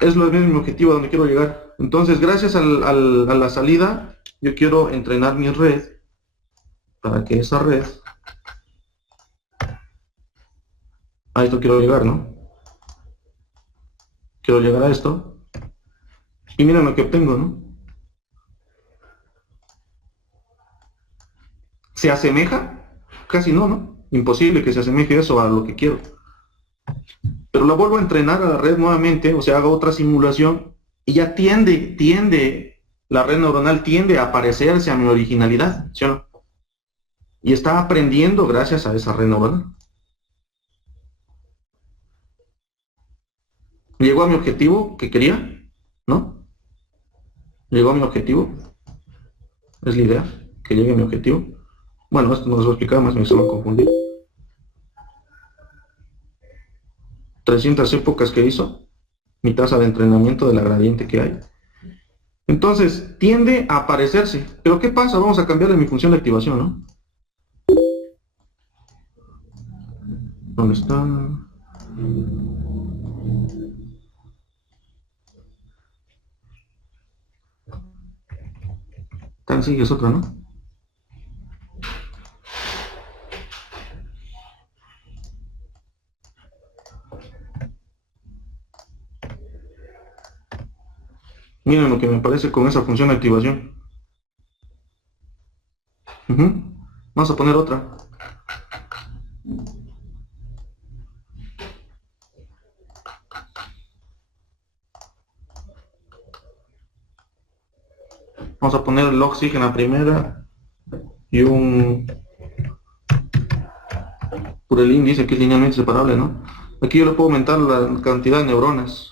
Es lo mismo mi objetivo a donde quiero llegar. Entonces, gracias a la salida, yo quiero entrenar mi red para que esa red, a esto quiero llegar, ¿no? Quiero llegar a esto. Y miren lo que obtengo, ¿no? ¿Se asemeja? Casi no, ¿no? Imposible que se asemeje eso a lo que quiero. Pero la vuelvo a entrenar a la red nuevamente, o sea, hago otra simulación y ya la red neuronal tiende a parecerse a mi originalidad, ¿sí o no? Y está aprendiendo gracias a esa red neuronal. ¿Llegó a mi objetivo que quería? ¿No? ¿Llegó a mi objetivo? Es la idea, que llegue a mi objetivo. Bueno, esto no les voy a explicar más, me suelo confundir. 300 épocas que hizo, mi tasa de entrenamiento de la gradiente que hay. Entonces, tiende a parecerse. Pero ¿qué pasa? Vamos a cambiarle mi función de activación, ¿no? ¿Dónde está? Tan sigue es otra, ¿no? Miren lo que me parece con esa función de activación. Vamos a poner otra. Vamos a poner el log-sig en la primera y un purelin dice que es linealmente separable, ¿no? Aquí yo le puedo aumentar la cantidad de neuronas.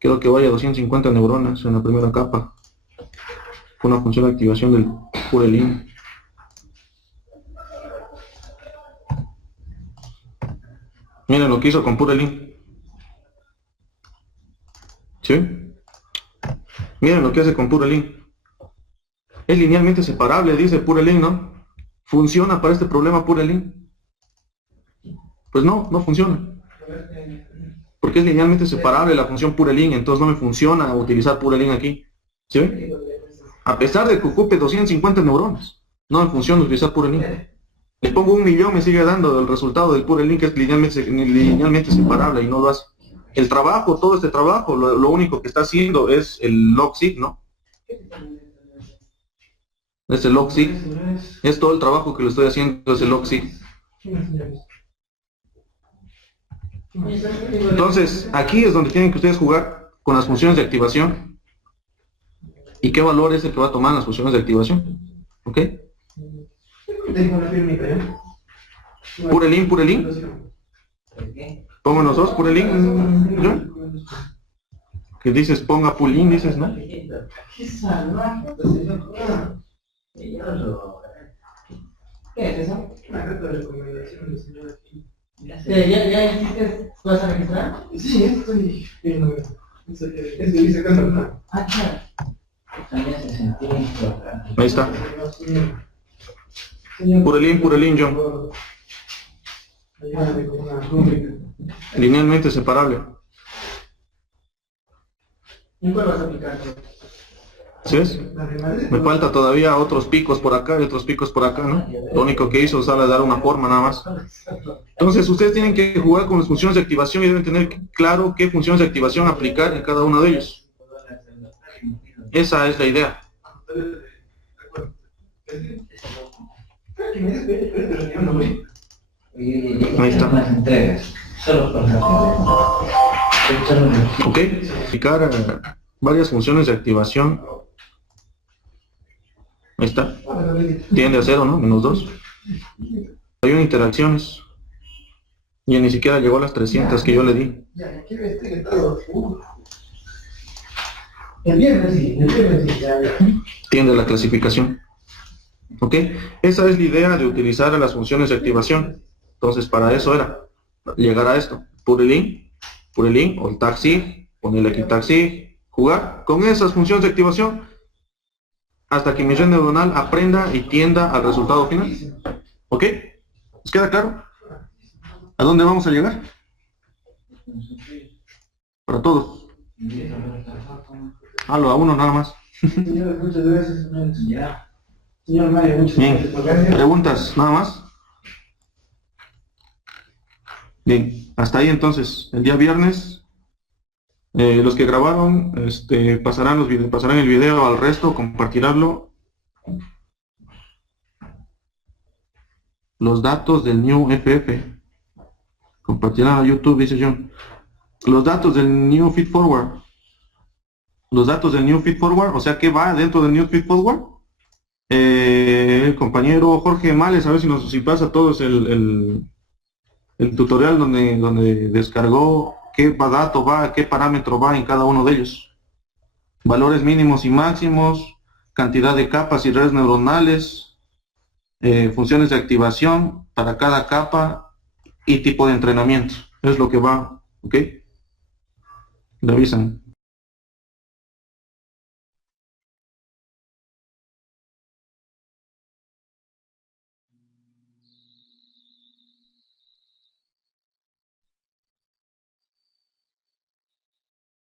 Quiero que vaya a 250 neuronas en la primera capa con una función de activación del purelin. Miren lo que hizo con purelin. ¿Sí? Miren lo que hace con purelin. Es linealmente separable, dice purelin, ¿no? ¿Funciona para este problema purelin? Pues no, no funciona. Porque es linealmente separable la función purelin, entonces no me funciona utilizar purelin aquí. ¿Sí? A pesar de que ocupe 250 neuronas, no me funciona utilizar purelin. Le pongo 1.000.000, me sigue dando el resultado del purelin, que es linealmente separable y no lo hace. El trabajo, todo este trabajo, lo único que está haciendo es el log-sig, ¿no? Es el log-sig. Es todo el trabajo que le estoy haciendo, es el log-sig. Entonces, aquí es donde tienen que ustedes jugar con las funciones de activación. ¿Y qué valor es el que va a tomar las funciones de activación? ¿Ok? Purelin, purelin. Pongo los dos, purelin. ¿Yo? ¿Qué dices? Ponga purelin, dices, ¿no? ¿Qué es eso? Una carta de recomendación del señor aquí. ¿Ya hiciste? ¿Vas a registrar? Sí, estoy viendo. Eso dice acá está. Ah, claro. Ahí está. Purelin, purelin, John. Linealmente separable. ¿Y cuál vas a aplicar? ¿Sí ves? Me falta todavía otros picos por acá y otros picos por acá, ¿no? Lo único que hizo es dar una forma nada más. Entonces ustedes tienen que jugar con las funciones de activación y deben tener claro qué funciones de activación aplicar en cada uno de ellos. Esa es la idea. Ahí está. Ok, aplicar varias funciones de activación. Ahí está. Tiende a 0, ¿no? -2. Hay un interacciones. Y ni siquiera llegó a las 300 que yo le di. Ya, aquí me estoy gastando. El viernes sí, ya. Tiende la clasificación. ¿Ok? Esa es la idea de utilizar las funciones de activación. Entonces, para eso era llegar a esto. Purelin, o el tag sig, ponerle aquí tag sig, jugar con esas funciones de activación hasta que mi red neuronal aprenda y tienda al resultado final. ¿Ok? ¿Les queda claro? ¿A dónde vamos a llegar? Para todos. A uno nada más. Señor, muchas gracias. Ya. Señor Mario, muchas Bien. gracias. ¿Preguntas nada más? Bien, hasta ahí entonces. El día viernes, los que grabaron pasarán el video al resto, compartiránlo. Los datos del New FF. Compartirán a YouTube, dice John. Los datos del New Feed Forward. Los datos del New Feed Forward, o sea, ¿qué va dentro del New Feed Forward? El compañero Jorge Males, a ver si pasa todos el tutorial donde descargó qué dato va, qué parámetro va en cada uno de ellos. Valores mínimos y máximos, cantidad de capas y redes neuronales, funciones de activación para cada capa y tipo de entrenamiento. Es lo que va, ¿ok? Le avisan.